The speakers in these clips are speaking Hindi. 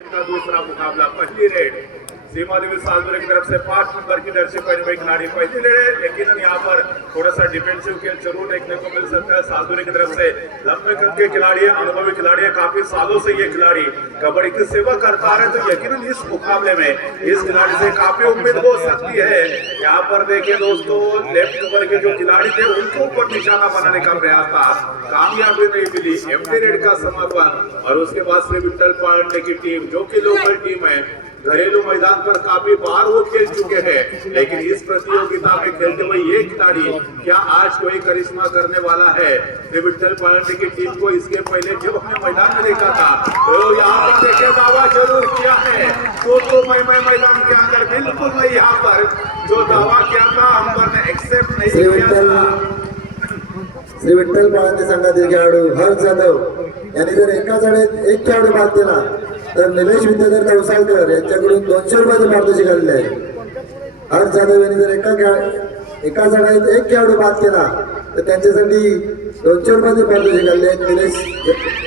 का दूसरा मुकाबला पहली रेड सीमा देवी सालदुरे की तरफ से 5 नंबर की जर्सी पहने हुए खिलाड़ी पहली रेड है, लेकिन यहाँ पर थोड़ा सा डिफेंसिव खेल जरूर देखने को मिल सकता है। सालदुरे की तरफ से लंबे कद के खिलाड़ी है, अनुभवी खिलाड़ी है, काफी सालों से ये खिलाड़ी कबड्डी की सेवा करता है, तो यकीनन इस मुकाबले में इस खिलाड़ी से काफी उम्मीद हो सकती है। यहाँ पर देखिए दोस्तों, लेफ्ट ओवर के जो खिलाड़ी थे उनके ऊपर निशाना बनाने का प्रयास था, कामयाबी नहीं मिली। एमटी रेड का समापन और उसके बाद श्री विट्ठल पांडे की टीम जो कि लोकल टीम है, घरेलू मैदान पर काफी बार वो खेल चुके हैं, लेकिन इस प्रतियोगिता में खेलते हुए ये खिलाड़ी क्या आज कोई करिश्मा करने वाला है श्री विट्ठल पांडे की टीम को। इसके पहले जब हमने मैदान में देखा था तो यहाँ पर देखिए दावा जरूर किया है, तो मैं मैदान के अंदर बिल्कुल नहीं, यहाँ पर जो दावा किया था हम पर ने एक्सेप्ट नहीं किया था। श्री विठ्ठल पांडे संघातील खेळाडू हर्ष जाधव यांनी जर एका जणात एक खेळाडू बाद केला तर निलेश विद्याधर नवसाळकर यांच्याकडून 200 रुपयाचे पारितोषिक आलेले आहे। हर्ष जाधव यांनी जर एका जणात एक खेळाडू बाद केला तर त्यांच्यासाठी 200 रुपयाचे पारितोषिक आलेले आहेत निलेश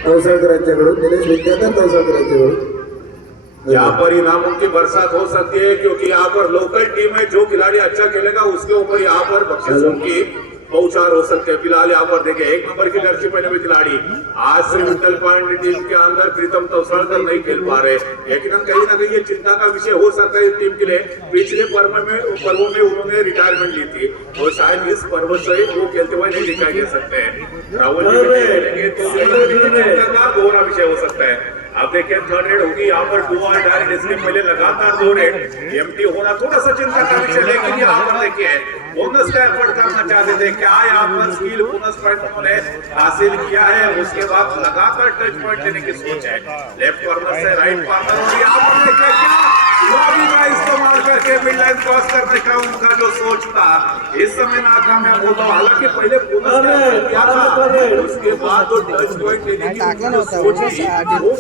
नवसाळकर यांच्याकडून, निलेश विद्याधर नवसाळकर यांच्याकडून। यहाँ पर इनामों की बरसात हो सकती है, क्योंकि यहाँ पर लोकल टीम है, जो खिलाड़ी अच्छा खेलेगा उसके ऊपर यहाँ पर बख्शिशों की पहुंचार हो सकते हैं। फिलहाल यहाँ पर देखें 1 नंबर की जर्सी पहने हुए खिलाड़ी आज श्री विट्ठल पांडे टीम के अंदर प्रीतम तवसाळकर नहीं खेल पा रहे, लेकिन कहीं ना कहीं ये चिंता का विषय हो सकता है इस टीम के लिए। पिछले पर्वों में उन्होंने रिटायरमेंट ली थी और शायद इस पर्व से वो खेलते हुए नहीं दिखाई दे सकते हैं। राहुल का दोहरा विषय हो सकता है। अब देखिए 3rd रेड होगी यहाँ पर 2 और डायरेक्ट, इसके पहले लगातार 2 रेड एमटी होना थोड़ा सा चिंता का विषय, लेकिन यहाँ पर देखिए बोनस का एफर्ट करना चाहते थे, क्या यहाँ पर स्किल बोनस पॉइंट उन्होंने हासिल किया है, उसके बाद लगातार टच पॉइंट लेने की सोच है। लेफ्ट कॉर्नर से राइट कॉर्नर और यहाँ पर देखिए क्या लॉबी का इस्तेमाल करके मिड लाइन क्रॉस करने का उनका जो सोच था इस समय नाकामयाब होता। हालांकि पहले बोनस का एफर्ट किया था, उसके बाद जो टच पॉइंट लेने की सोच थी वो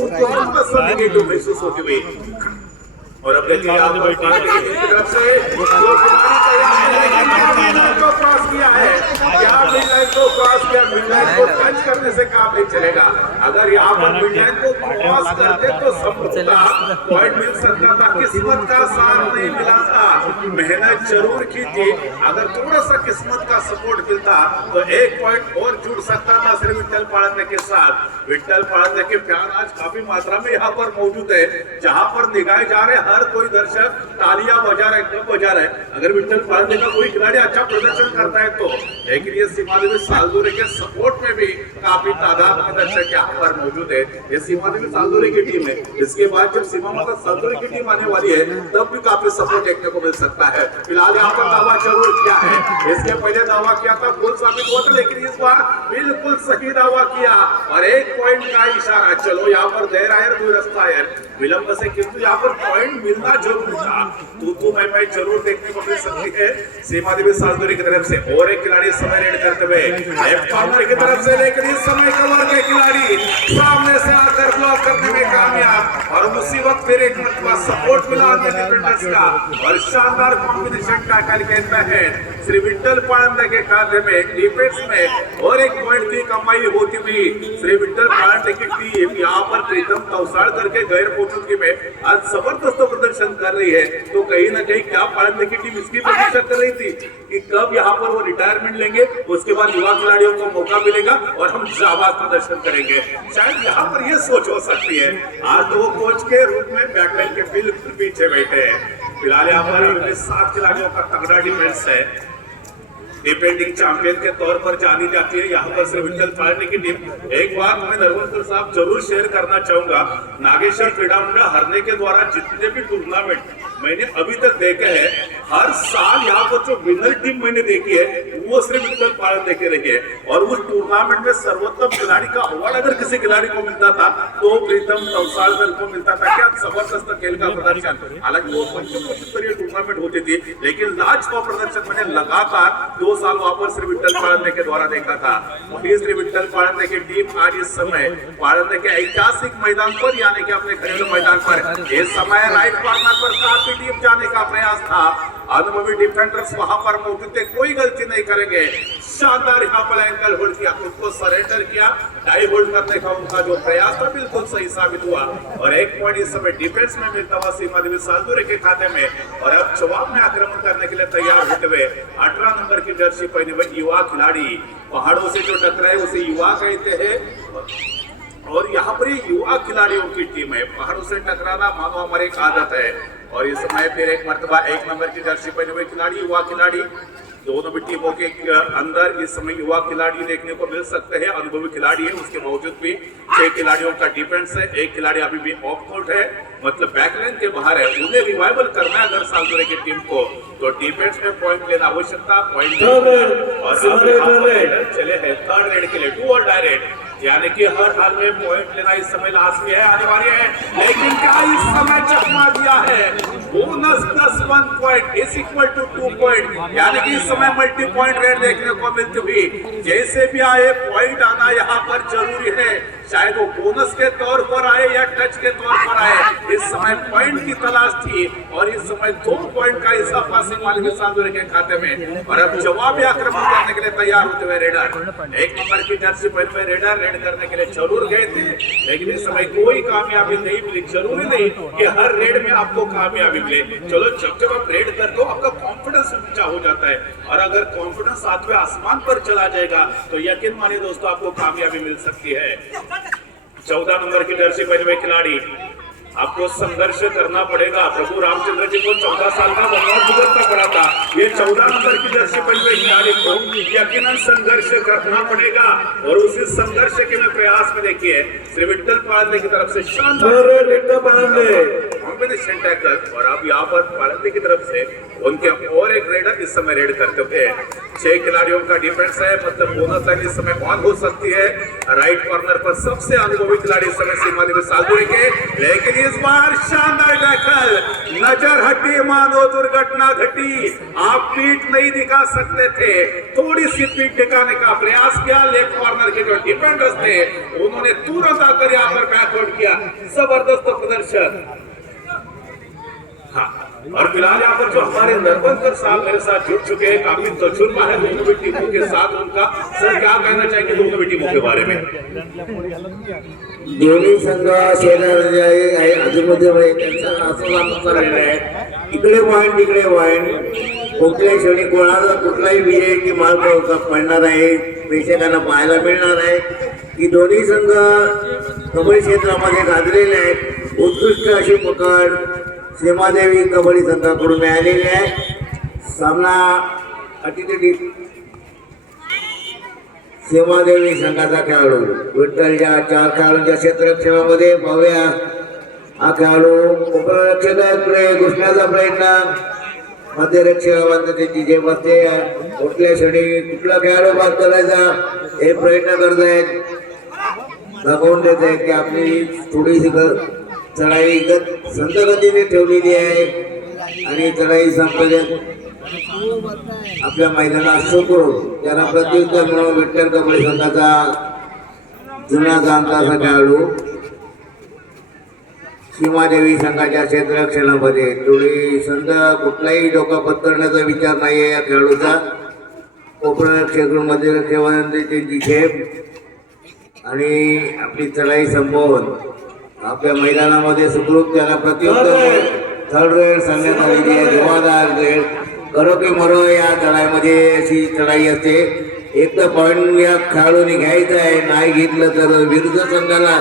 नेगेटिव महसूस होती हुई। और अब देखिए यहाँ पर तरफ से जो खिलाड़ी तैयार है को क्रॉस किया है, यहाँ मिडलाइन को क्रॉस किया, मिडलाइन को टच करने से काम नहीं चलेगा। अगर यहाँ पर मिडलाइन को क्रॉस करते तो संपूर्ण पॉइंट मिल सकता था, किस्मत का साथ नहीं मिला था, मेहनत जरूर की थी। अगर थोड़ा सा किस्मत का सपोर्ट मिलता तो 1 पॉइंट और जुड़ सकता था श्री विट्ठल पांडे के साथ। विट्ठल पांडे के फैन आज काफी मात्रा में यहाँ पर मौजूद है, जहाँ पर निगाहे जा रहे हर कोई दर्शक तालियां बजा रहे, क्यों बजा रहे। अगर विट्ठल पांडे का कोई खिलाड़ी अच्छा प्रदर्शन करता है तो, लेकिन ये सीमा देवी सालदुरे के सपोर्ट में भी काफी तादाद में दर्शक यहाँ पर मौजूद है। ये सीमा देवी सालदुरे की टीम है, इसके बाद जब सीमा माता सालदुरे की टीम आने वाली है तब भी काफी सपोर्ट देखने को मिल सकता है। फिलहाल यहाँ पर दावा जरूर किया है, इसके पहले दावा किया था फुल साबित हुआ था, लेकिन इस बार बिल्कुल सही दावा किया और 1 पॉइंट का इशारा। चलो यहाँ पर देर आयर कोई रास्ता है विलंब से, किंतु यहाँ पर पॉइंट मिलना जरूरी था। तू मैं जरूर देखने को मिल सकती है सीमा देवी सालदुरे की तरफ से। और एक खिलाड़ी समय रेड करते हुए लेफ्ट कॉर्नर की तरफ से, लेकिन इस समय कवर के खिलाड़ी सामने से आकर ब्लॉक करने में कामयाब और उसी वक्त फिर एक मरतबा सपोर्ट मिला डिफेंडर्स का और शानदार कॉम्बिनेशन टैकल के तहत श्री विट्ठल पांडे के खाते में डिफेंस में और 1 पॉइंट की कमाई होती हुई श्री विट्ठल पांडे की टीम यहाँ पर प्रीतम तवसाळकर के गैर मौजूदगी में आज जबरदस्त प्रदर्शन कर रही है। तो कहीं ना कहीं क्या पांडे की टीम इसकी प्रतीक्षा कर रही थी कि कब यहाँ पर वो रिटायरमेंट लेंगे, उसके बाद युवा खिलाड़ियों को मौका मिलेगा और हम जाबाज प्रदर्शन करेंगे। शायद यहाँ पर ये सोच हो सकती है। आज तो वो कोच के रूप में बैकलाइन के बिल्कुल पीछे बैठे हैं। फिलहाल यहाँ पर 7 खिलाड़ियों का तगड़ा डिफेंस है। डिफेंडिंग चैंपियन के तौर पर जानी जाती है यहाँ पर श्री विट्ठल पांडे की टीम। एक बात मैं नरवंतर साहब जरूर शेयर करना चाहूंगा, नागेश्वर क्रीडा मंडल हरने के द्वारा जितने भी टूर्नामेंट मैंने अभी तक देखे हैं, हर साल यहाँ पर जो विनर टीम मैंने देखी है वो श्री विट्ठल पांडे के रही है। और उस टूर्नामेंट में सर्वोत्तम खिलाड़ी का अवार्ड अगर किसी खिलाड़ी को मिलता था तो प्रीतम तवसाळकर को मिलता था। क्या जबरदस्त खेल का प्रदर्शन, हालांकि वो पंचस्तरीय टूर्नामेंट होती थी, लेकिन लाजवाब प्रदर्शन मैंने लगातार 2 साल वापस श्री विट्ठल पांडे के द्वारा देखा था। श्री विट्ठल पांडे की टीम आज इस समय पांडे के ऐतिहासिक मैदान पर यानी कि अपने घरेलू मैदान पर इस समय राइट कॉर्नर पर काफी टीम जाने का प्रयास था अनुभवी डिफेंडर्स वहां पर मौजूद थे, कोई गलती नहीं करेंगे। शानदार यहाँ पर एंकल होल्ड किया, खुद को सरेंडर किया, टाई होल्ड करने का उनका जो प्रयास था बिल्कुल सही साबित हुआ और 1 पॉइंट इस समय डिफेंस में मिलता हुआ सीमा देवी सालदुरे के खाते में। और अब जवाब में आक्रमण करने के लिए तैयार होते हुए 18 नंबर की जर्सी पहने हुए युवा खिलाड़ी, पहाड़ों से जो टकराए उसे युवा कहते हैं और यहाँ पर युवा खिलाड़ियों की टीम है। पहाड़ों से टकराना मानो हमारी एक आदत है और इस समय फिर एक मर्तबा 1 नंबर की जर्सी पहने हुए खिलाड़ी, युवा खिलाड़ी, दोनों भी टीमों के अंदर इस समय युवा खिलाड़ी देखने को मिल सकते हैं। अनुभवी खिलाड़ी है, उसके बावजूद भी 6 खिलाड़ियों का डिफेंस है। एक खिलाड़ी अभी भी ऑफ कोर्ट है, मतलब बैकलाइन के बाहर है। उन्हें रिवाइवल करना है अगर सालदुरे की टीम को, तो डिफेंस में पॉइंट लेना आवश्यकता, पॉइंट और चले हैं थर्ड रेड के लिए 2 और डायरेक्ट, यानी कि हर हाल में पॉइंट लेना इस समय लाजमी है, अनिवार्य है। लेकिन क्या इस समय चकमा दिया है, bonus plus 1 point is equal to 2 point, यानी कि इस समय मल्टी पॉइंट रेट देखने को मिलती हुई। जैसे भी आए पॉइंट आना यहाँ पर जरूरी है, चाहे वो बोनस के तौर पर आए या टच के तौर पर आए। इस समय पॉइंट की तलाश थी और इस समय 2 पॉइंट का इजाफा सीमाल सालदुरे के खाते में। और अब जवाबी आक्रमण करने के लिए तैयार होते हुए रेडर, 1 नंबर की जर्सी पहने हुए रेडर रेड करने के लिए जरूर गए थे, लेकिन इस समय कोई कामयाबी नहीं मिली। जरूरी नहीं कि हर रेड में आपको कामयाबी मिले, चलो जब आप रेड करते हो आपका कॉन्फिडेंस ऊंचा हो जाता है और अगर कॉन्फिडेंस 7वें आसमान पर चला जाएगा तो यकीन मानिए दोस्तों आपको कामयाबी मिल सकती है। 14 नंबर की जर्सी पहने हुए खिलाड़ी, आपको संघर्ष करना पड़ेगा। प्रभु रामचंद्र जी को 14 साल का वनवास गुजरना पड़ा था, ये 14 नंबर की जर्सी पहने हुए खिलाड़ी को यकीनन संघर्ष करना पड़ेगा और उसी संघर्ष के में प्रयास में देखिए श्री विट्ठल पांडे की तरफ से शानदार कॉम्बिनेशन टैकल और अब यहाँ पर पांडे की तरफ से उनके और एक रेडर इस समय रेड करते हुए 6 खिलाड़ियों का डिफेंस है, मतलब बोनस लाइन इस समय ऑन हो सकती है। राइट कॉर्नर पर सबसे अनुभवी खिलाड़ी इस समय सीमा देवी सालदुरे के, लेकिन इस बार शानदार टैकल, नजर हटी मानो दुर्घटना घटी। आप पीठ नहीं दिखा सकते थे, थोड़ी सी पीठ दिखाने का प्रयास किया। लेफ्ट कॉर्नर के जो डिफेंडर्स थे उन्होंने तुरंत आकर यहाँ पर बैकवर्ड किया, जबरदस्त प्रदर्शन। हाँ, और फिलहाल यहाँ पर जो हमारे नरवंतर साहब मेरे साथ जुड़ चुके हैं, काफी तजुर्बा है दोनों भी टीमों के साथ उनका। सर क्या कहना चाहेंगे दोनों भी टीमों के बारे में? दोन्ही संघ शेजारी आहे, अजूनमध्ये इकडे पॉइंट तिकडे पॉइंट, कुठल्याही क्षणी कोणाचा कुठलाही विजयाची मार्ग पडणार आहे, प्रेक्षकांना पाहायला मिळणार आहे की दोन्ही संघ कबड्डी क्षेत्रामध्ये गाजलेले आहेत। उत्कृष्ट अशी पकड सीमादेवी कबड्डी संघाकडून मिळालेली आहे। सामना अतिथी सीमादेवी संघाचा खेळाडू विठ्ठलच्या 4 खेळाडूंच्या क्षेत्ररक्षणामध्ये पाहूया। हा खेळाडू उपरक्षकाकडे घुसण्याचा प्रयत्न, मध्यरक्षकांना त्याची झेप असते, कुठल्या क्षणी कुठला खेळाडू बाद करायचा हे प्रयत्न करत आहेत, दाखवून देत आहेत की आपली थोडीशी चढाई संत गतीने ठेवलेली आहे आणि चढाई संपल्यात आपल्या मैदानात सोडून त्याला प्रत्युत्तर म्हणून विठ्ठल कबड्डी संघाचा जुना जाणता असा खेळाडू सीमादेवी संघाच्या क्षेत्ररक्षणामध्ये थोडी संत कुठलाही डोका पत्करण्याचा विचार नाही आहे या खेळाडूचा। कोपरक्षकांमध्ये त्यांची झेप आणि आपली चढाई संपवून आपल्या मैदानामध्ये सुखरूप त्याला प्रत्युत्तर थर्ड रेड सांगण्यात आलेली आहे। धुवाधार रेड करो की मरो या चढाईमध्ये अशी चढाई असते। एक तर पॉईंट या खेळाडूने घ्यायचं आहे, नाही घेतलं तर विरुद्ध संघाला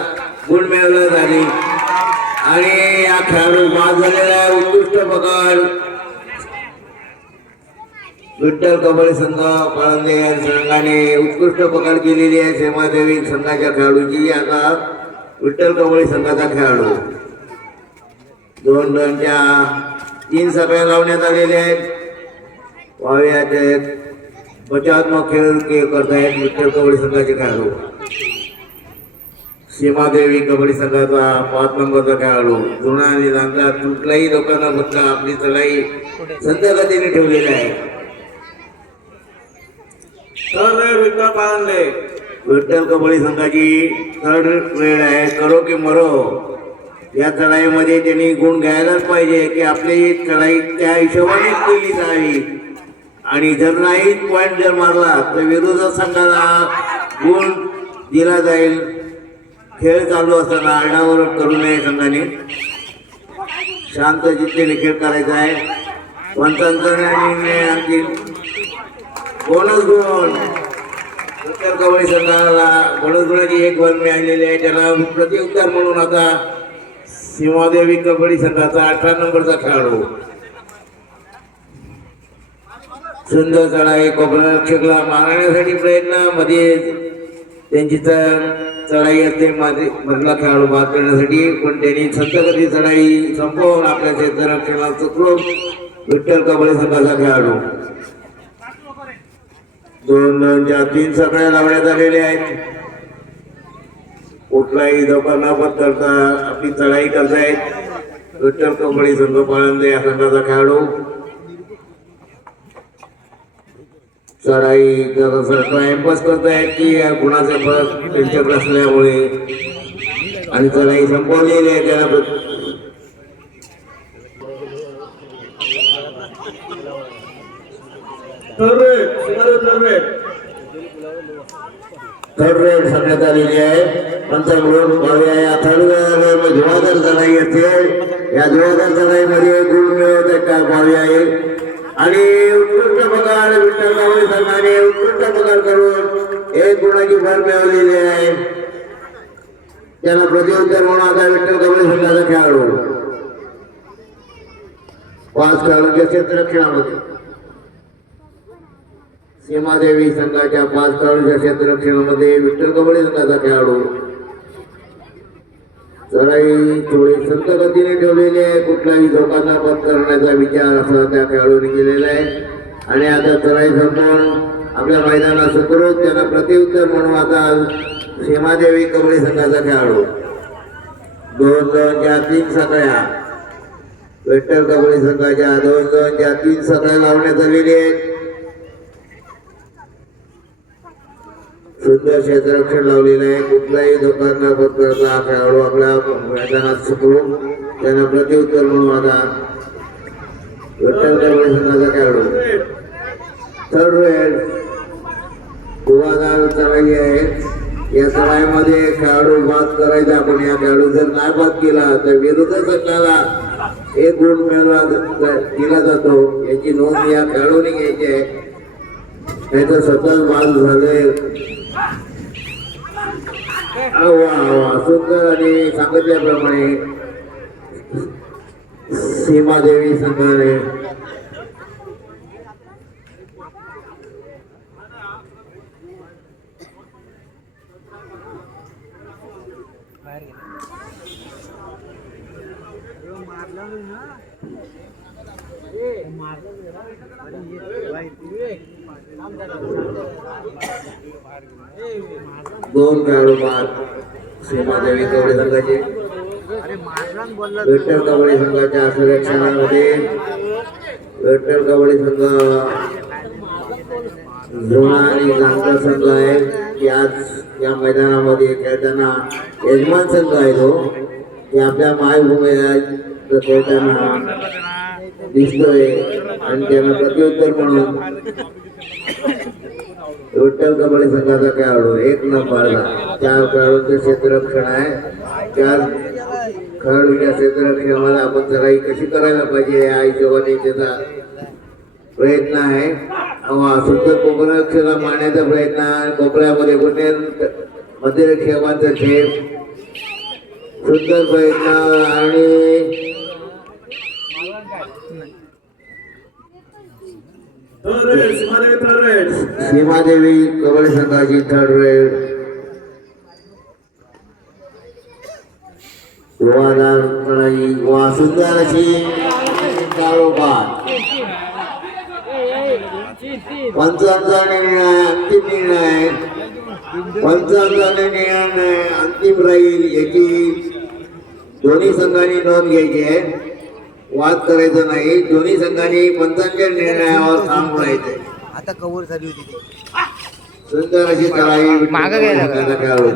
गुण मिळवला जाईल आणि या खेळाडू बाद झालेला आहे। उत्कृष्ट पकड विठ्ठल कबड्डी संघ पाळंदे या संघाने उत्कृष्ट पकड केलेली आहे सीमादेवी संघाच्या खेळाडूची। आता विठ्ठल कबड्डी संघाचा खेळाडू 2 रनच्या 3 सगळ्या लावण्यात आलेले आहेत। वाव्यात बचावात्मक खेळ करतायत विठ्ठल कबड्डी संघाचे खेळाडू। सीमादेवी कबड्डी संघाचा 5 नंबरचा खेळाडू जुना आणि जाणता कुठल्याही लोकांना बदला आपली चढाई संत गतीने ठेवलेली आहे। विठ्ठल कबड्डी संघाची थर्ड रेड आहे, करो की मरो या चढाईमध्ये त्यांनी गुण घ्यायलाच पाहिजे की आपली चढाई त्या हिशोबाने केली जावी आणि जर नाही पॉईंट जर मारला तर विरोधी संघाला गुण दिला जाईल. खेळ चालू असताना आरडाओरड करू नये संघाने, शांत चित्तेने खेळ करायचा आहे. पंचांचा निर्णय आणखी बोनस गुण उत्तर कबड्डी संघाला बोनस गुणाची एक वर मिळालेली आहे. त्याला प्रतिउत्तर म्हणून आता सीमादेवी कबड्डी संघाचा 18 नंबरचा खेळाडू सुंदर चढाई कोपरा रक्षकला मारण्यासाठी प्रयत्न मध्ये त्यांची चढाई असते मधला खेळाडू बाद करण्यासाठी, पण त्यांनी संतगती चढाई संपवून आपल्या क्षेत्ररक्षणाला चुकलो. विठ्ठल कबड्डी संघाचा खेळाडू 2-2-4-3 सगळ्या लावण्यात आलेले आहेत. कुठलाही धोका न पत्करता आपली चढाई करतायत विठ्ठल कबड्डी संघ पाळंदे या संघाचा खेळाडू. चढाई टाइमपास करतायत की या गुणाचे फरक त्यांच्याकडे असल्यामुळे आणि चढाई संपवलेली आहे. त्याला थर्ड रेड सांगण्यात आलेली आहे. पंचांकडून या थर्ड धुवाधार चढाई असते. या धुवाधार चढाईमध्ये गुण मिळवत आहेत का भावी आहे आणि उत्कृष्ट पगार विठ्ठल कबड्डी संघाने उत्कृष्ट पगार करून एक गुणाची भर मिळवलेली आहे. त्याला प्रतिउत्तर म्हणून आता विठ्ठल कबड्डी संघाचा खेळाडू 5 खेळाडूंच्या क्षेत्ररक्षणामध्ये सीमादेवी संघाच्या 5 खेळाडूंच्या क्षेत्ररक्षणामध्ये विठ्ठल कबड्डी संघाचा खेळाडू. चढाई थोडी संत गतीने ठेवलेली आहे. कुठलाही धोका न पत्करण्याचा विचार असा त्या खेळाडूने केलेला आहे आणि आता चढाई संपवून आपल्या मैदानात सुखरूप त्यांना प्रतिउत्तर म्हणून आता सीमादेवी कबड्डी संघाचा खेळाडू 2-2-4-3 सगळ्या विठ्ठल कबड्डी संघाच्या 2-2-4-3 सगळ्या लावण्यात आलेली आहेत. सुंदर क्षेत्ररक्षण लावलेलं आहे. कुठलाही धोका न पत्करता हा खेळाडू आपल्या मैदानात सुखरूप त्यांना प्रतिउत्तर म्हणून आता विठ्ठल कबड्डी संघाचा खेळाडू थर्ड रेड धुवाधार चढाई आहे. या चढाईमध्ये खेळाडू बाद करायचा, आपण या खेळाडू जर नाही बाद केला तर विरोधी संघाला 1 गुण दिला जातो. याची नोंद या खेळाडूने घ्यायची आहे, नाही तर सतत बाद झाले. सुंदर आणि सांगितल्याप्रमाणे सीमादेवी संघाने दोन खेळाडू बाद सीमादेवी कबड्डी संघाचे. विठ्ठल कबड्डी संघाच्या संरक्षणामध्ये विठ्ठल कबड्डी संघ जुना आणि जाणता संघ आहे की आज या मैदानामध्ये खेळताना यजमान संघ आहे तो की आपल्या मायभूमीला खेळताना दिसतोय आणि त्यांना प्रतिउत्तर म्हणून विठ्ठल कबड्डी संघाचा खेळाडू 1 नंबरला 4 खेळाडूंचे क्षेत्ररक्षण आहे. 4 खेळाडूंच्या क्षेत्ररक्षणाला आपण चढाई कशी करायला पाहिजे या हिशोबाने त्याचा प्रयत्न आहे. सुंदर कोपररक्षकाला मारण्याचा प्रयत्न, कोपऱ्यामध्ये गुन्हे मध्यरक्षकांचा खेळ, सुंदर प्रयत्न आणि सीमादेवी कबड्डी संघाची थर्ड रेड सुंदर अशी पंचांचा निर्णय अंतिम निर्णय, पंचांचा निर्णय अंतिम राहील याची दोन्ही संघांनी नोंद घ्यायची आहे. वाद करायचं नाही, दोन्ही संघांनी पंचांच्या निर्णयावर ठाम राहायचंय. आता कव्हर झाली होती ती सुंदर अशी चढाई खेळाडू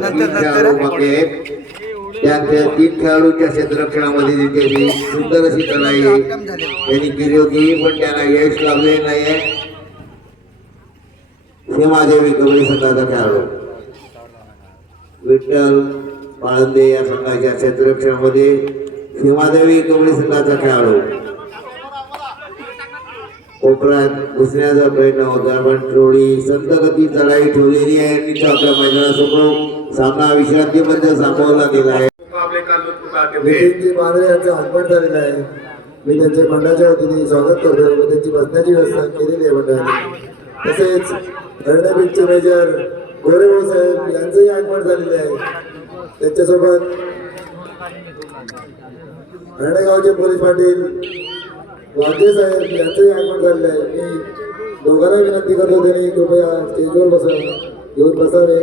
बाकी आहेत. त्यांच्या 3 खेळाडूंच्या क्षेत्ररक्षणामध्ये त्यांनी सुंदर अशी लढाई त्यांनी केली होती, पण त्यांना यश लाभले नाहीये. सीमादेवी कबड्डी संघाचा खेळाडू विठ्ठल पाळंदे या संघाच्या क्षेत्ररक्षणामध्ये सीमादेवी कबड्डी संघाचा खेळाडू कोपऱ्यात घुसण्याचा प्रयत्न होता, पण थोडी संतगती चढाई ठेवलेली आहे. तिथं आपल्या मैदानासमोर सामना विश्रांतीमध्ये थांबवला गेला आहे. मुकाबले का लुत्फ उठाते थे. नितीनजी बांद्रे यांचं आगमन झालेलं आहे. मी त्यांचे मंडळाच्या वतीने स्वागत करतो व त्यांची बसण्याची व्यवस्था केलेली आहे मंडळाने. तसेच हरण्याबीटचे मेजर गोरेभाऊ साहेब यांचंही आगमन झालेले आहे. त्यांच्यासोबत हरणेगावचे पोलीस पाटील वाघे साहेब यांचंही आगमन झालेलं आहे. मी दोघांना विनंती करतो त्यांनी कृपया स्टेजवर येऊन बसावे.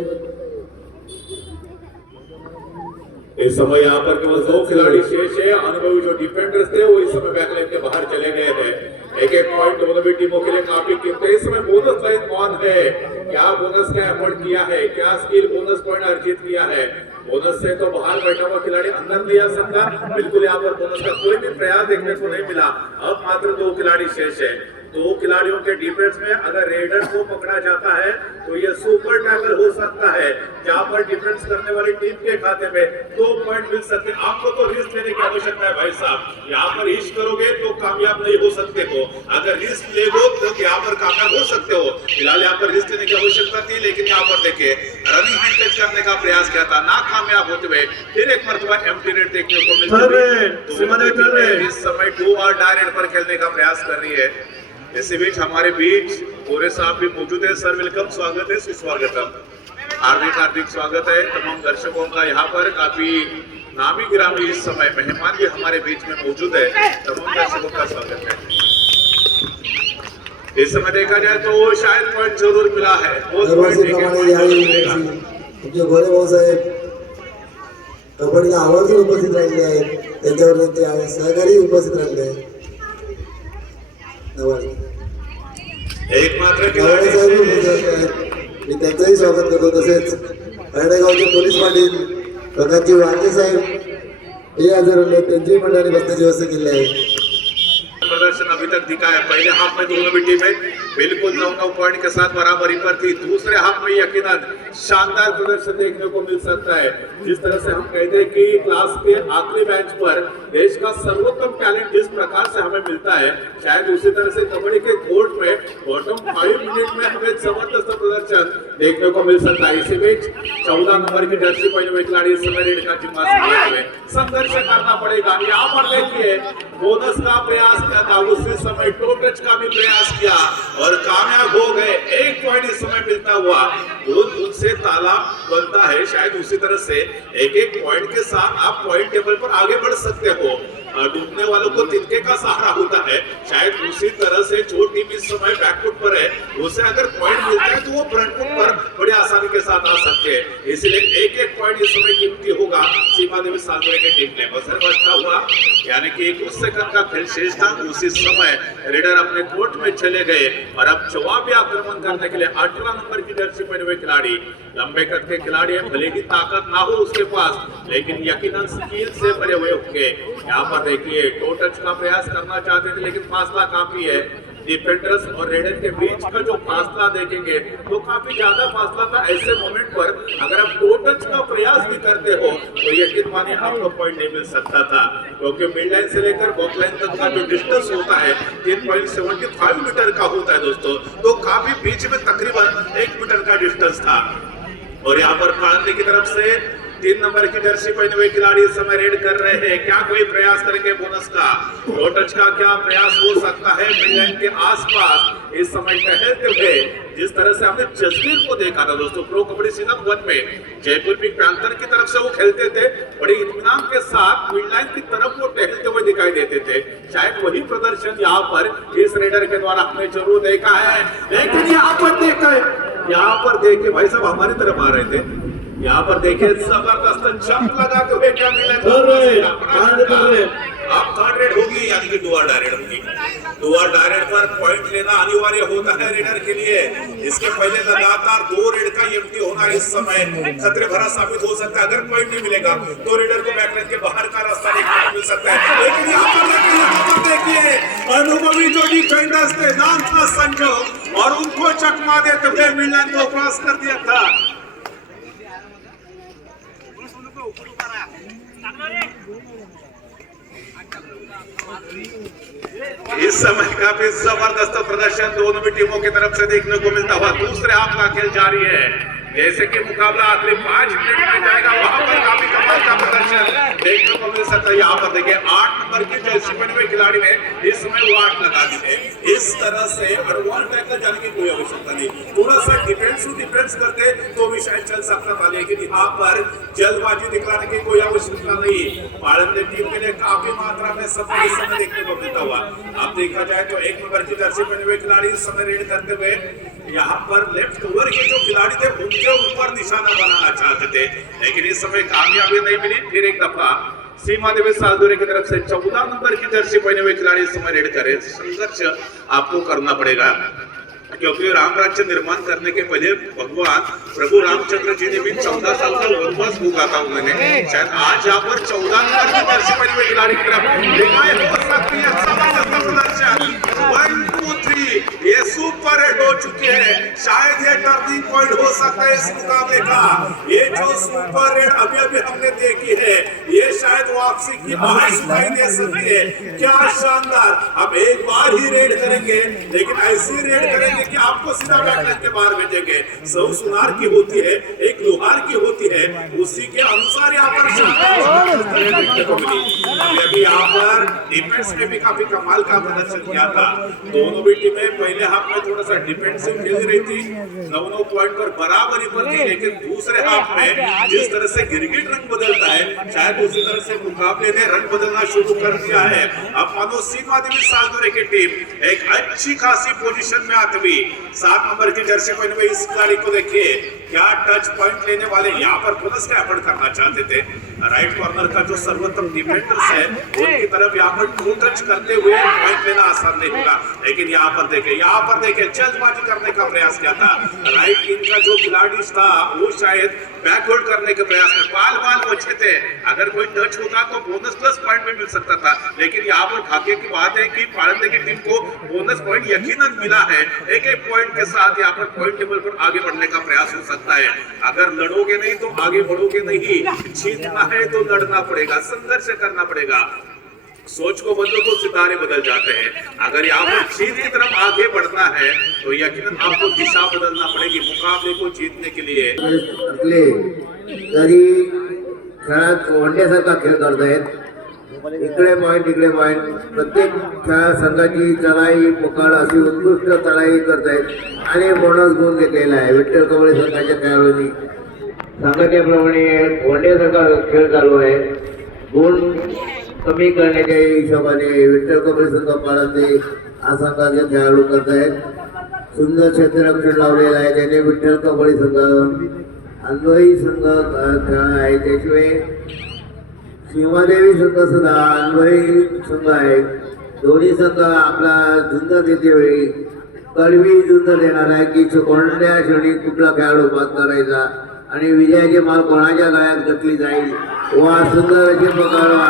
इस समय यहाँ पर केवल 2 खिलाड़ी शेष है. अनुभवी जो डिफेंडर्स थे वो इस समय बैकलाइन के बाहर चले गए हैं. एक पॉइंट दोनों भी टीमों के लिए काफी कीमती है. इस समय बोनस लाइन कौन है, क्या बोनस का एफर्ट किया है, क्या स्किल बोनस पॉइंट अर्जित किया है. बोनस से तो बाहर बैठा हुआ खिलाड़ी अंदर नहीं आ सकता. बिल्कुल यहाँ पर बोनस का कोई भी प्रयास देखने को नहीं मिला. अब मात्र 2 खिलाड़ी शेष है. 2 खिलाड़ियों के डिफेंस में अगर रेडर को पकड़ा जाता है तो ये सुपर टैकल हो सकता है, जहां पर डिफेंस करने वाली टीम के खाते में 2 पॉइंट मिल सकते हैं. आपको तो रिस्क लेने की आवश्यकता है भाई साहब. यहाँ पर रिस्क करोगे तो कामयाब नहीं हो सकते हो. अगर रिस्क लेगो तो यहाँ पर कामयाब हो सकते हो. फिलहाल यहाँ पर रिस्क लेने की आवश्यकता थी, लेकिन यहाँ पर देखिए रनिंग हैंड टच करने का प्रयास किया था, नाकामयाब होते हुए फिर एक मरतबा एम्प्टी नेट देखने को मिलती है. इस समय 2 और डायरेक्ट पर खेलने का प्रयास कर रही है. इसी बीच हमारे बीच गोरे साहब भी मौजूद है. सर वेलकम, स्वागत है, सुस्वागतम. हार्दिक स्वागत है तमाम दर्शकों का. यहाँ पर काफी नामी गिरामी इस समय मेहमान भी हमारे बीच में मौजूद है. तमाम दर्शकों का स्वागत है. इस समय देखा जाए तो शायद पॉइंट जरूर मिला है. दरवाजेप्रमाणे यावेळी तुमचे गोरेभाऊ साहेब कबड्डीला आवर्जून उपस्थित राहिले आहेत. त्यांच्यावर त्यांचे सहकारी उपस्थित राहिले आहेत. एक मात्र गावडे साहेब उपस्थित आहेत. मी त्यांचंही स्वागत करतो. तसेच हरणेगावचे पोलीस पाटील प्रकाशजी वाघे साहेब हे हजर राहिले. त्यांच्याही मंडळाने बसण्याची व्यवस्था केली आहे. प्रदर्शन अभी तक दिखा है. पहले हाफ में दोनों भी टीमें बिल्कुल 9-9 पॉइंट के साथ बराबरी पर थी. दूसरे हाफ में यकीनन शानदार प्रदर्शन देखने को मिल सकता है. जिस तरह से हम कहते हैं कि क्लास के आखिरी मैच पर देश का सर्वोत्तम टैलेंट जिस प्रकार से हमें मिलता है, शायद उसी तरह से कबड्डी के कोर्ट में बॉटम 5 मिनट में हमें जबरदस्त प्रदर्शन देखने को मिल सकता है. इसी बीच 14 नंबर की जर्सी पहने हुए खिलाड़ी इस समय रेड का जिम्मा में संघर्ष करना पड़ेगा. यहाँ पर देखिए बोनस का प्रयास किया था, उसी समय टो टच का भी प्रयास किया और कामयाब हो गए. 1 पॉइंट इस समय मिलता हुआ दूध से ताला बनता है. शायद उसी तरह से एक पॉइंट के साथ आप पॉइंट टेबल पर आगे बढ़ सकते हो. डूबने वालों को तिनके का सहारा होता है. शायद उसी तरह से जो टीम इस समय बैकफुट पर है, उसे अगर पॉइंट मिलता है तो वो फ्रंट फुट पर बड़ी आसानी के साथ आ सकते हैं. इसलिए एक पॉइंट इस समय कीमती होगा सीमा देवी सालपुरे की टीम ने. बसर बचता हुआ यानी कि 1 सेकंड का खेल शेष था. उसी समय रेडर अपने कोर्ट में चले गए और अब जवाबी आक्रमण करने के लिए 18 नंबर की जर्सी पहने हुए खिलाड़ी, लंबे कद के खिलाड़ी है, भले ही ताकत ना हो उसके पास, लेकिन यकीनन स्किल से भरे हुए होंगे. यहाँ पर देखिए टो टच का प्रयास करना चाहते थे, लेकिन फासला काफी है. डिफेंडर्स और रेडर के बीच का जो फासला देखेंगे तो काफी ज्यादा फासला था. ऐसे मोमेंट पर अगर आप टो टच का प्रयास भी करते हो तो यकीन मानिए आपको पॉइंट नहीं मिल सकता था, क्योंकि मिड लाइन से लेकर बॉक लाइन तक का जो डिस्टेंस होता है 3.75 मीटर का होता है दोस्तों. तो काफी बीच में तकरीबन 1 मीटर का डिस्टेंस था. और यहाँ पर पालने की तरफ से 3 नंबर की जर्सी पहने हुए खिलाड़ी इस समय रेड कर रहे हैं. क्या कोई प्रयास करेंगे बोनस का? टो टच का क्या प्रयास हो सकता है मिड लाइन के आसपास इस समय टहलते हुए? जिस तरह से हमने जसवीर को देखा था दोस्तों प्रो कबड्डी सीजन 1 में, जयपुर पिंक पैंथर की तरफ से वो खेलते थे, बड़े इत्मीनान के साथ मिड लाइन की तरफ वो टहलते हुए दिखाई देते थे. शायद वही प्रदर्शन यहाँ पर इस रेडर के द्वारा हमने जरूर देखा है. लेकिन यहाँ पर देखिए भाई साहब हमारी तरफ आ रहे थे. यहाँ पर देखिए जबरदस्त जंप लगाते हुए क्या मिला. अब थर्ड रेड होगी यानी की दुआ डायरेक्ट होगी। दुआ डायरेक्ट पर पॉइंट लेना अनिवार्य होता है रेडर के लिए। इसके पहले लगातार 2 रेड का एम्प्टी होना इस समय खतरे भरा साबित हो सकता है। अगर पॉइंट नहीं मिलेगा तो रेडर को बैकलाइन के बाहर का रास्ता देखने को मिल सकता है। लेकिन यहाँ पर देखिए अनुभवी जो डिफेंडर्स थे नाम था संजय और उनको चकमा देते हुए मिलन को क्रॉस कर दिया था। इस समय काफी जबरदस्त प्रदर्शन दोनों भी टीमों की तरफ से देखने को मिलता हुआ दूसरे हाफ का खेल जारी है। जैसे कि मुकाबला आखिरी 5 मिनट में जाएगा वहां पर काफी कमाल का प्रदर्शन देखने को मिल सकता है। यहाँ पर देखिए 8 नंबर की जर्सी पहने हुए खिलाड़ी ने इस समय वो 8 लगा दी है। इस तरह से एडवांस टैकल जाने की कोई आवश्यकता नहीं, थोड़ा सा डिफेंस करते तो भी शायद चल सकता था, लेकिन यहाँ पर जल्दबाजी दिखाने की कोई आवश्यकता नहीं। भारतीय टीम के लिए काफी मात्रा में सफल इस समय देखने को मिलता हुआ। अब देखा जाए तो 1 नंबर की जर्सी पहने हुए खिलाड़ी इस समय रेड करते हुए यहाँ पर लेफ्ट ओवर के जो खिलाड़ी थे उनके ऊपर निशाना बनाना चाहते थे, लेकिन इस समय कामयाबी नहीं मिली। फिर एक दफा सीमा देवी सालदुरे की तरफ से 14 नंबर की जर्सी पहने हुए खिलाड़ी इस समय रेड करे। संघर्ष आपको करना पड़ेगा क्योंकि राम राज्य निर्माण करने के पहले भगवान प्रभु रामचंद्र जी ने भी 14 साल का वनवास भोगा था। उन्होंने शायद आज यहाँ पर 14 नंबर की जर्सी पहने हुए खिलाड़ी की तरफ दिखाई हो सकती है जबरदस्त प्रदर्शन। 1 2 3 ये सुपर हिट हो चुकी है। शायद ये टर्निंग पॉइंट हो सकता है इस मुकाबले का। ये जो सुपर हिट अभी हमने देखी है ये शायद वापसी की आवाज सुनाई दे सकती है। क्या शानदार! अब एक बार ही रेड करेंगे, लेकिन ऐसी रेड करेंगे कि आपको सीधा बैकलाइन के बाहर भेजेंगे। सौ सुनार की होती है, एक लोहार की होती है, उसी के अनुसार यहाँ पर यहाँ पर डिफेंस में भी काफी कमाल का प्रदर्शन किया था। दोनों भी टीमें पहले हाफ में थोड़ा सा डिफेंसिव खेल रही थी, 9 पॉइंट पर बराबरी पर थी, लेकिन दूसरे हाफ में जिस तरह से गिरगिट रंग बदलता है शायद उसी तरह से मुकाबले ने रंग बदलना शुरू कर दिया है। अब मानो सीमा देवी सालदुरे की टीम एक अच्छी खासी पोजीशन में आती हुई 7 नंबर की जर्सी पहने हुए इस खिलाड़ी को देखिए क्या टच पॉइंट लेने वाले यहाँ पर पुनः एफर्ट करना चाहते थे। राइट कॉर्नर का जो सर्वोत्तम डिफेंडर्स है उनकी तरफ यहाँ पर टू टच करते हुए पॉइंट लेना आसान नहीं होगा, लेकिन यहाँ पर देखे जल्दबाजी करने का प्रयास किया था। राइट विंग का जो खिलाड़ी था वो शायद बैकवर्ड करने के प्रयास में बाल बचे थे। अगर कोई टच होता तो बोनस प्लस पॉइंट में मिल सकता था, लेकिन यहाँ पर भाग्य की बात है कि पालंदे की टीम को बोनस पॉइंट यकीनन मिला है। एक पॉइंट के साथ यहाँ पर पॉइंट टेबल पर आगे बढ़ने का प्रयास हो सकता है। अगर लड़ोगे नहीं तो आगे बढ़ोगे नहीं, जीतना है तो लड़ना पड़ेगा, संघर्ष करना पड़ेगा। सोच को बदलो तो सितारे बदल जाते हैं। अगर यहाँ पर जीत की तरफ आगे बढ़ना है तो यकीनन आपको दिशा बदलना पड़ेगी मुकाबले को जीतने के लिए। तरी खेळात वनड्यासारखा खेळ करतायत, इकडे पॉइंट प्रत्येक खेळा संघाची चढाई पोकाळ अशी उत्कृष्ट चढाई करतायत आणि बोनस गुण घेतलेला आहे विठ्ठल कवळे संघाच्या खेळाडूंनी। सांगितल्याप्रमाणे वनड्यासारखा खेळ चालू आहे, गुण कमी करण्याच्या हिशोबाने विठ्ठल कवळे संघ पाळते हा संघाचे खेळाडू करतायत। सुंदर क्षेत्ररक्षण लावलेलं आहे त्याने विठ्ठल कवळे संघ अन्वयी संघ खेळ आहे, त्याशिवाय सीमादेवी संघ सुद्धा अन्वयी संघ आहे। दोन्ही संघ आपला झुंज देते वेळी कडवी झुंज देणार आहे की कोणत्या क्षणी कुठला खेळाडू बाद करायचा आणि विजयाची माल कोणाच्या गळ्यात घातली जाईल वा सुंदर असे पकडवा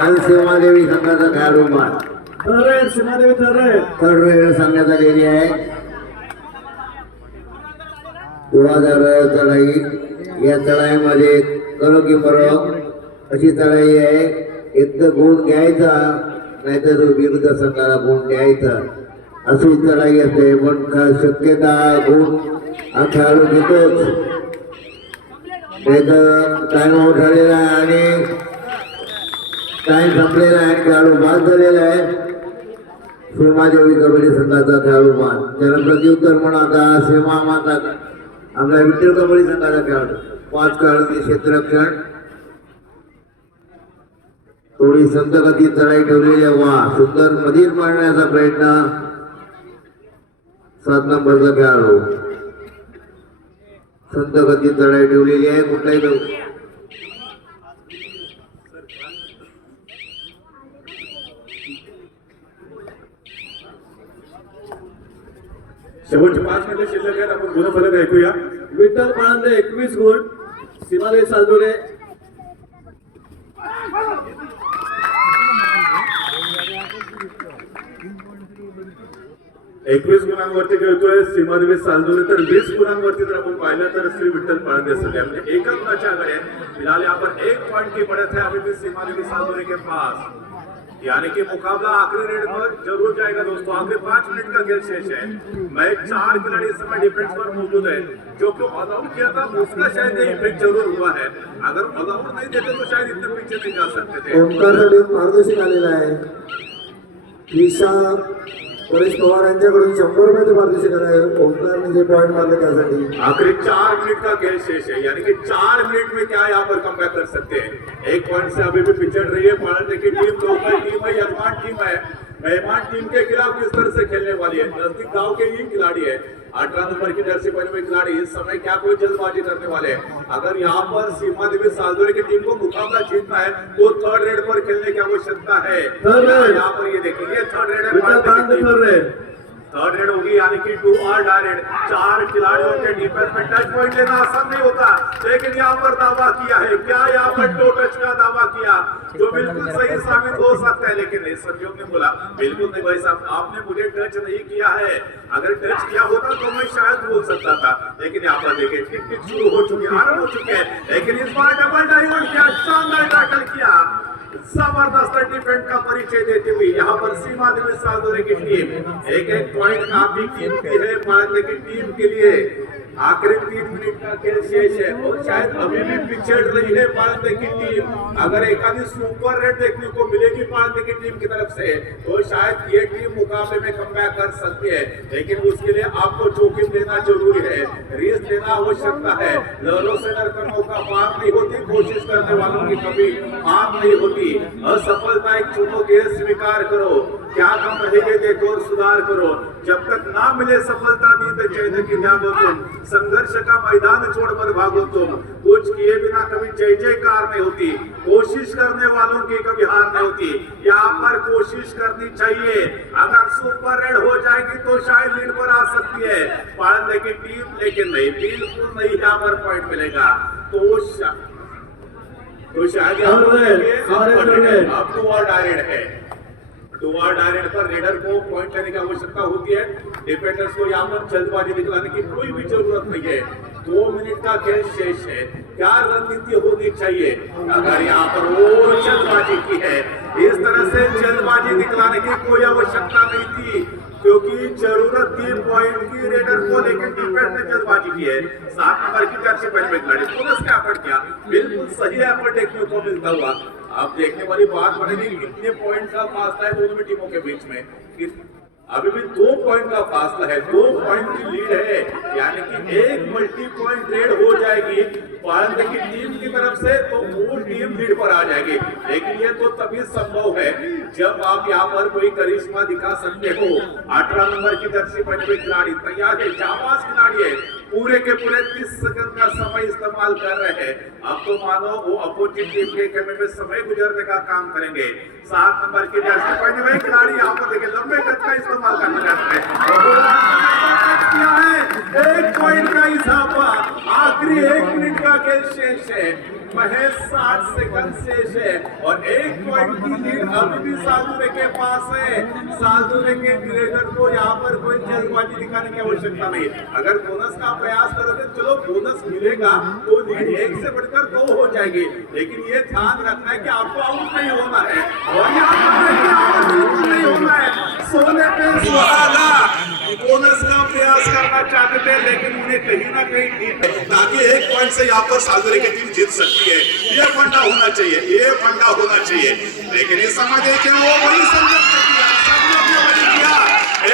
आणि सीमादेवी संघाचा खेळाडू बाद थर्ड रेड सांगण्यात आलेली आहे। 2000 चढाई, या चढाईमध्ये करो की मरो अशी चढाई आहे। एक तर गुण घ्यायचा नाहीतर विरुद्ध संघाला गुण द्यायचा अशी चढाई असते, पण शक्यता गुण हा खेळाडू घेतोच। टाइम आउट झालेला आहे आणि टाइम संपलेला आहे, खेळाडू बाद झालेला आहे। सीमादेवी कबड्डी संघाचा खेळाडू बाद, त्याला प्रत्युत्तर म्हणून आता सीमा माता आपला विठ्ठल कबड्डी संघाचा खेळाडू 5 खेळाडूंनी क्षेत्ररक्षण थोडी संत गती चढाई ठेवलेली आहे। वा सुंदर मधीर मारण्याचा प्रयत्न 7 नंबरचा खेळाडू संत गती चढाई ठेवलेली आहे। कुठलाही शेवटचे 5 मिनिटं शिल्लक आहेत. आपण गुणफलक ऐकूया. विठ्ठल पाळंदे 21 गुण, सीमादेवी सालदुरे 21 गुणांवरती खेळतोय सीमादेवी सालदुरे, तर 20 गुणांवरती जर आपण पाहिलं तर श्री विठ्ठल पाळंदे सध्या म्हणजे एका गुणाच्या आगे है। फिलहाल यहाँ पर 1 पॉइंट की बढ़त है अभी भी सीमादेवी सालदुरे के पास, यानी कि मुकाबला आखिरी रेड पर जरूर जाएगा दोस्तों। आखिरी 5 मिनट का खेल शेष है। मैं 4 खिलाड़ी इस समय डिफेंस पर मौजूद है, जो कि ऑल आउट किया था उसका शायद इफेक्ट जरूर हुआ है। अगर ऑल आउट नहीं देते तो शायद इतने पीछे नहीं जा सकते थे। ओंकारसाठी पारदर्शक आलेला आहे। ईशा परेश पवार यांच्याकडून 100 रुपयाचं पारितोषिक आहे। ओंकारने जे पॉइंट मारले त्यासाठी आखिरी 4 मिनट का खेल शेष है, यानी कि 4 मिनट में क्या यहाँ पर कमबैक कर सकते हैं। 1 पॉइंट से अभी भी पिछड़ रही है पाळंदे की टीम। लोकल टीम है, यजमान टीम है। मेहमान टीम के खिलाफ किस तरह से खेलने वाली है। नजदीक गांव के ही खिलाड़ी है। 18 नंबर की जर्सी पहने हुए खिलाड़ी इस समय क्या कोई जल्दबाजी करने वाले हैं। अगर यहाँ पर सीमादेवी सालदुरे की टीम को मुकाबला जीतना है तो थर्ड रेड पर खेलने की आवश्यकता है। यहाँ पर ये देखिए थर्ड रेड है, थर्ड रेड होगी, यानी कि 2 और डायरेक्ट 4 खिलाड़ियों के डिफेंस में टच पॉइंट लेना आसान नहीं होता, लेकिन यहाँ पर दावा किया है। क्या यहाँ पर टो टच का दावा किया जो बिल्कुल सही साबित हो सकता है, लेकिन इस संजोग ने बोला बिल्कुल नहीं भाई साहब, आपने मुझे टच नहीं किया है। अगर टच किया होता तो मैं शायद बोल सकता था, लेकिन यहाँ पर देखिए टिक टिक शुरू हो चुकी है, आरंभ हो चुके हैं। लेकिन इस बार डबल डायमंड किया, शानदार टैकल किया, जबरदस्त डिफेंड का परिचय देते हुए यहाँ पर सीमादेवी सालदुरे की टीम एक पॉइंट काफी कीमती है पाळंदे की टीम के लिए। आखिरी 3 मिनट का खेल शेष है और शायद अभी भी पिछड़ रही है पाळंदे की टीम। अगर एकादी सुपर रेड देखने को मिलेगी पाळंदे की टीम की तरफ से तो शायद ये टीम मुकाबले में कमबैक कर सकती है, लेकिन उसके लिए आपको जोखिम लेना जरूरी है, रिस्क लेना आवश्यकता है। लहरों से डरकर मौका पार नहीं होती, कोशिश करने वालों की कभी हार नहीं होती। असफलता एक चुनौती स्वीकार करो, क्या कम रहेंगे देखो और सुधार करो। जब तक ना मिले सफलता नींद चैन की त्यागो तुम, संघर्ष का मैदान छोड़ मत भागो तुम। कुछ किए बिना कभी जय जयकार नहीं होती, कोशिश करने वालों की कभी हार नहीं होती। यहाँ पर कोशिश करनी चाहिए, अगर सुपर रेड हो जाएगी तो शायद लीड पर आ सकती है पाळंदे की टीम, लेकिन नहीं, बिल्कुल नहीं यहाँ पर पॉइंट मिलेगा। तो शायद अब 2 और डायरेक्ट है, 2 और डायरेक्ट पर रेडर को पॉइंट लेने की आवश्यकता होती है। डिफेंडर्स को यहाँ पर जल्दबाजी दिखलाने की कोई भी जरूरत नहीं है। 2 मिनट का खेल शेष है, क्या रणनीति होनी चाहिए। अगर यहाँ पर वो जल्दबाजी की है, इस तरह से जल्दबाजी दिखलाने की कोई आवश्यकता नहीं थी, क्योंकि जरूरत थी पॉइंट की रेडर को, लेकिन डिफेंस ने जल्दबाजी की है। 7 नंबर की जर्सी पहने हुए खिलाड़ी पुलिस का एफर्ट किया, बिल्कुल सही एफर्ट देखने को मिलता हुआ। अब देखने वाली बात बनेगी कितने पॉइंट का फासला है दोनों टीमों के बीच में। अभी भी 2 पॉइंट का फासला है, 2 पॉइंट की लीड है, यानी कि एक मल्टी पॉइंट रेड हो जाएगी पाळंदे की टीम की तरफ से तो वो टीम लीड पर आ जाएगी। लेकिन ये तो तभी संभव है जब आप यहाँ पर कोई करिश्मा दिखा सकते हो। 18 नंबर की जर्सी पहने हुए खिलाड़ी तैयार है, जाबाज खिलाड़ी है, पूरे के पूरे 30 सेकंड का समय इस्तेमाल कर रहे हैं। अब तो मानो वो अपोजिट टीम के खेमे में समय गुजरने का काम करेंगे। 7 नंबर की जर्सी पहने हुए खिलाड़ी यहाँ पर देखिए लंबे टच का इस्तेमाल करना चाहते हैं। 1 पॉइंट का इजाफा, आखिरी 1 मिनट का खेल शेष है, महज 60 सेकंड शेष है और 1 पॉइंट की लीड अभी भी सालदुरे के पास है। सालदुरे के रेडर को यहाँ पर कोई जल्दबाजी दिखाने की आवश्यकता नहीं। अगर बोनस का प्रयास करोगे चलो बोनस मिलेगा तो लीड 1 से बढ़कर 2 हो जाएगी, लेकिन ये ध्यान रखना है कि आपको आउट नहीं होना है और यहाँ पर बिल्कुल नहीं होना है। सोने पे सुहागा बोनस का प्रयास करना चाहते थे, लेकिन उन्हें कहीं ना कहीं टीम ताकि 1 पॉइंट से यहाँ पर सालदुरे की टीम जीत सकती है। ये फंडा होना चाहिए, ये फंडा होना चाहिए, लेकिन इस समय देखिए वो वही संजोग ने किया, संजोग ने वही किया,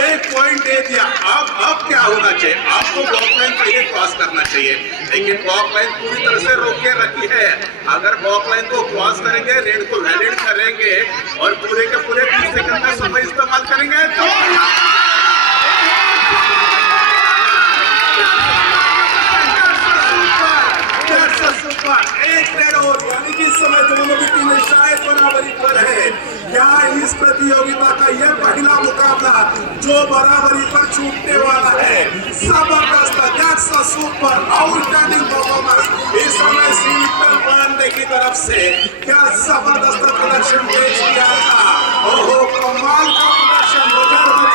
1 पॉइंट दे दिया। अब क्या होना चाहिए, आपको वॉक लाइन पहले क्रॉस करना चाहिए, लेकिन वॉक लाइन पूरी तरह से रोक के रखी है। अगर वॉक लाइन को क्रॉस करेंगे, रेड को वैलिड करेंगे और पूरे के पूरे 30 सेकंड का समय इस्तेमाल करेंगे तो एक रेड और, यानी कि इस समय दोनों की टीमें शायद बराबरी पर है। क्या इस प्रतियोगिता का यह पहला मुकाबला जो बराबरी पर छूटने वाला है। That's a super outstanding performance इस समय श्री विठ्ठल पांडे की तरफ से। क्या जबरदस्त प्रदर्शन पेश किया था। ओहो, कमाल का प्रदर्शन